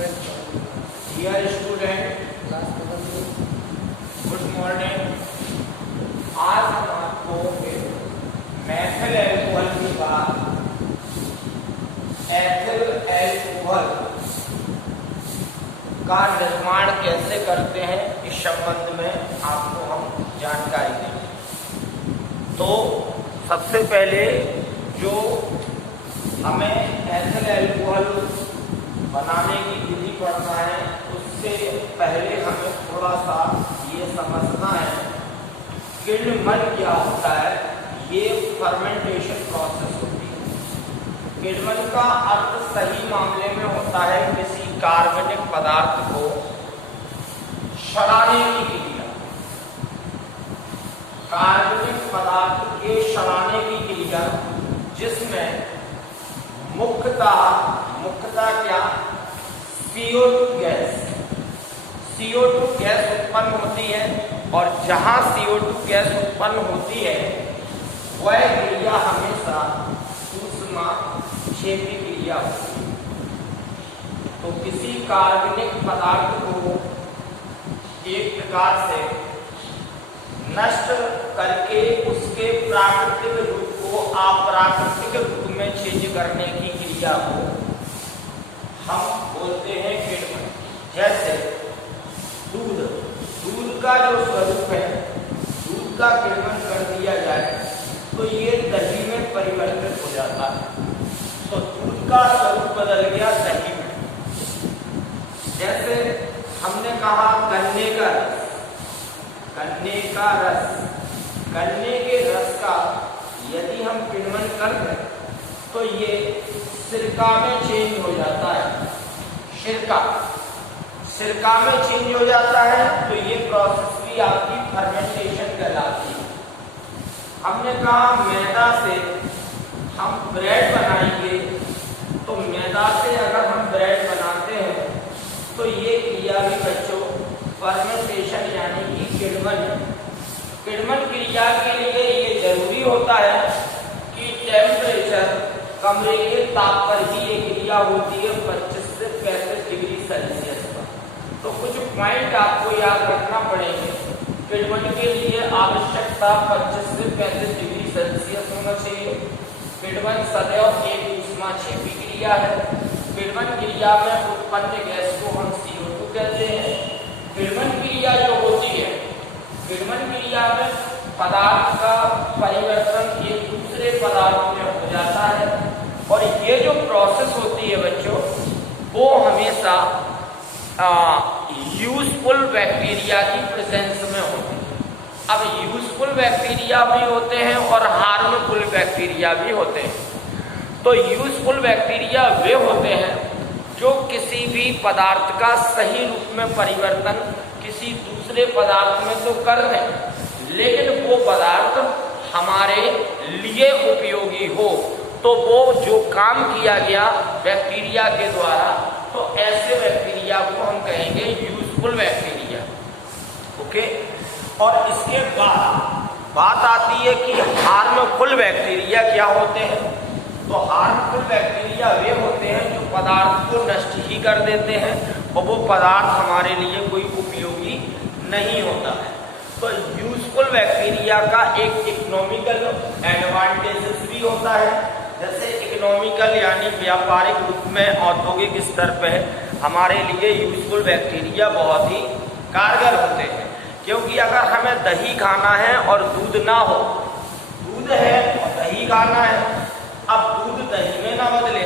Dear student, good morning. आज हम आपको मैथिल एल्कोहल की बात, एथिल एल्कोहल का निर्माण कैसे करते हैं इस संबंध में आपको हम जानकारी देंगे। तो सबसे पहले जो हमें एथिल एल्कोहल बनाने की विधि पढ़ना है, उससे पहले हमें थोड़ा सा ये समझना है किण्वन क्या होता है। ये फर्मेंटेशन प्रोसेस होती है। किण्वन का अर्थ सही मामले में होता है किसी कार्बनिक पदार्थ को सड़ाने की क्रिया। कार्बनिक पदार्थ के सड़ाने की क्रिया जिसमें मुख्यतः क्या CO2 गैस उत्पन्न होती है, और जहां CO2 गैस उत्पन्न होती है वह क्रिया हमेशा ऊष्माक्षेपी क्रिया होती है। तो किसी कार्बनिक पदार्थ को एक प्रकार से नष्ट करके उसके प्राकृतिक रूप को अप्राकृतिक रूप में चेंज करने की क्रिया को हम बोलते हैं किण्वन। जैसे दूध का जो स्वरूप है, दूध का किण्वन कर दिया जाए तो ये दही में परिवर्तित हो जाता है। तो दूध का स्वरूप बदल गया दही में। जैसे हमने कहा गन्ने के रस का यदि हम किण्वन कर दें तो ये सिरका में चेंज हो जाता है। सिरका में चेंज हो जाता है, तो ये प्रोसेस भी आपकी फर्मेंटेशन कहलाती है। हमने कहा मैदा से हम ब्रेड बनाएंगे, तो मैदा से अगर हम ब्रेड बनाते हैं तो ये क्रिया भी बच्चों फर्मेंटेशन यानी कि किण्वन है। किण्वन क्रिया के लिए ये जरूरी होता है कि टेम्परेचर कमरे के ताप पर ही ये क्रिया होती है, 25 से 35 डिग्री सेल्सियस पर। तो कुछ पॉइंट आपको याद रखना पड़ेंगे। किण्वन के लिए आवश्यकता 25 से 35 डिग्री सेल्सियस होना चाहिए। किण्वन सदैव एक ऊष्माक्षेपी क्रिया है। किण्वन क्रिया में उत्पन्न गैस को हम CO2 कहते हैं। किण्वन क्रिया जो होती है, किण्वन क्रिया में पदार्थ का परिवर्तन एक दूसरे पदार्थ में हो जाता है, और ये जो प्रोसेस होती है बच्चों, वो हमेशा यूजफुल बैक्टीरिया की प्रेजेंस में होती है। अब यूजफुल बैक्टीरिया भी होते हैं और हार्मफुल बैक्टीरिया भी होते हैं। तो यूजफुल बैक्टीरिया वे होते हैं जो किसी भी पदार्थ का सही रूप में परिवर्तन किसी दूसरे पदार्थ में तो कर रहे हैं, लेकिन वो पदार्थ हमारे लिए उपयोगी हो, तो वो जो काम किया गया बैक्टीरिया के द्वारा, तो ऐसे बैक्टीरिया को हम कहेंगे यूजफुल बैक्टीरिया। ओके। और इसके बाद बात आती है कि हार्मफुल बैक्टीरिया क्या होते हैं। तो हार्मफुल बैक्टीरिया वे होते हैं जो पदार्थ को नष्ट ही कर देते हैं, और वो पदार्थ हमारे लिए कोई उपयोगी नहीं होता है। तो यूजफुल बैक्टीरिया का एक इकोनॉमिकल एडवांटेजेस भी होता है। जैसे इकोनॉमिकल यानी व्यापारिक रूप में औद्योगिक स्तर पे हमारे लिए यूजफुल बैक्टीरिया बहुत ही कारगर होते हैं। क्योंकि अगर हमें दही खाना है और दूध ना हो, दूध है और दही खाना है, अब दूध दही में ना बदले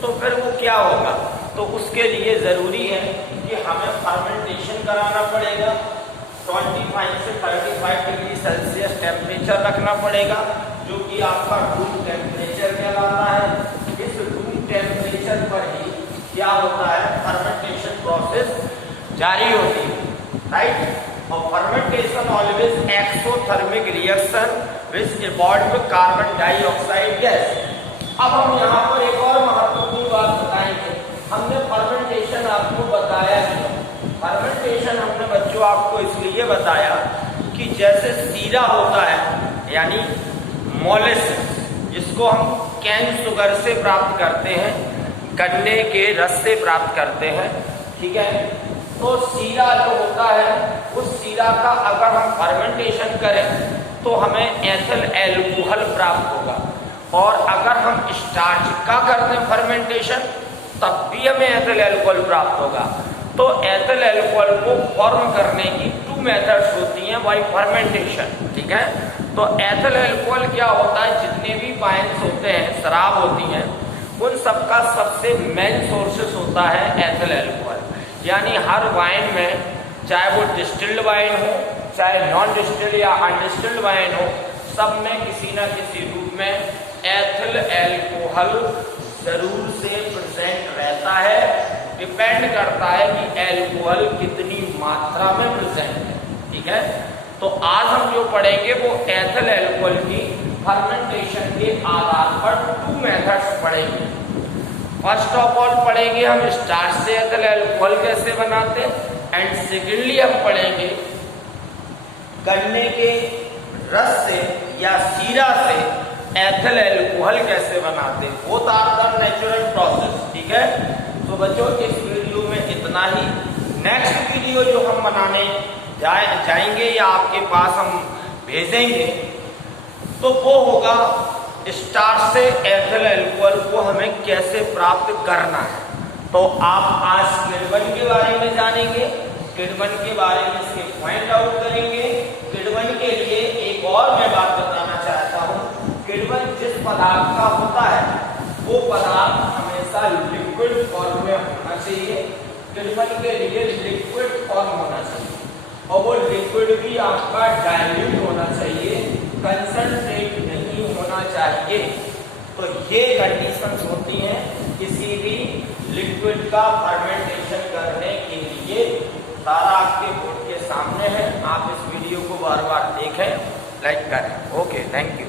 तो फिर वो क्या होगा। तो उसके लिए जरूरी है कि हमें फर्मेंटेशन कराना पड़ेगा। 25 से 35 डिग्री सेल्सियस टेम्परेचर रखना पड़ेगा, जो कि आपका रूम टेम्परेचर कहलाता है। इस रूम टेम्परेचर पर ही क्या होता है, फर्मेंटेशन प्रोसेस जारी होती है, राइट। और fermentation always exothermic reaction which evolve carbon dioxide gas. अब हम यहाँ पर एक और महत्वपूर्ण बात बताएंगे। हमने फर्मेंटेशन आपको बताया है। फर्मेंटेशन हमने बच्चों आपको इसलिए बताया कि जैसे सीरा होता है यानी मोलेसिस, जिसको हम कैन शुगर से प्राप्त करते हैं, गन्ने के रस से प्राप्त करते हैं, ठीक है। तो शीरा जो होता है उस शीरा का अगर हम फर्मेंटेशन करें तो हमें एथिल एल्कोहल प्राप्त होगा, और अगर हम स्टार्च का करते हैं फर्मेंटेशन तब भी हमें एथिल एल्कोहल प्राप्त होगा। तो एथिल एल्कोहल को फॉर्म करने की 2 मेथड्स होती हैं बाय फर्मेंटेशन, ठीक है। तो एथिल एल्कोहल क्या होता है, जितने भी वाइन्स होते हैं, शराब होती हैं, उन सबका सबसे मेन सोर्सेस होता है एथिल एल्कोहल। यानी हर वाइन में, चाहे वो डिस्टिल्ड वाइन हो, चाहे नॉन डिस्टिल्ड या अनडिस्टिल्ड वाइन हो, सब में किसी न किसी रूप में एथिल एल्कोहल जरूर से प्रेजेंट रहता है। डिपेंड करता है कि एल्कोहल कितनी मात्रा में प्रेजेंट है, ठीक है। तो आज हम जो पढ़ेंगे वो एथिल एल्कोहल की फर्मेंटेशन के आधार पर 2 मेथड्स पढ़ेंगे। फर्स्ट ऑफ ऑल पढ़ेंगे हम स्टार्च से एथिल एल्कोहल कैसे बनाते, एंड सेकेंडली हम पढ़ेंगे गन्ने के रस से या शीरा से एथिल एल्कोहल कैसे बनाते। Both are the natural process, ठीक है। तो बच्चों इस वीडियो में इतना ही। नेक्स्ट वीडियो जो हम बनाने जाएंगे या आपके पास हम भेजेंगे तो वो होगा स्टार्च से एथिल एल्कोहल को हमें कैसे प्राप्त करना है। तो आप आज किण्वन के बारे में जानेंगे, किण्वन के बारे में इसके पॉइंट आउट करेंगे। किण्वन के लिए एक और मैं बात बताना चाहता हूँ, किण्वन जिस पदार्थ का होता है वो पदार्थ हमेशा लिक्विड फॉर्म में होना चाहिए। किण्वन के लिए लिक्विड फॉर्म होना चाहिए, और वो लिक्विड भी आपका डाइल्यूट होना चाहिए, कंसंट्रेट नहीं होना चाहिए। तो ये कंडीशंस होती हैं किसी भी लिक्विड का फर्मेंटेशन करने के लिए। सारा आपके बोर्ड के सामने है, आप इस वीडियो को बार बार देखें, लाइक करें। Okay, thank you.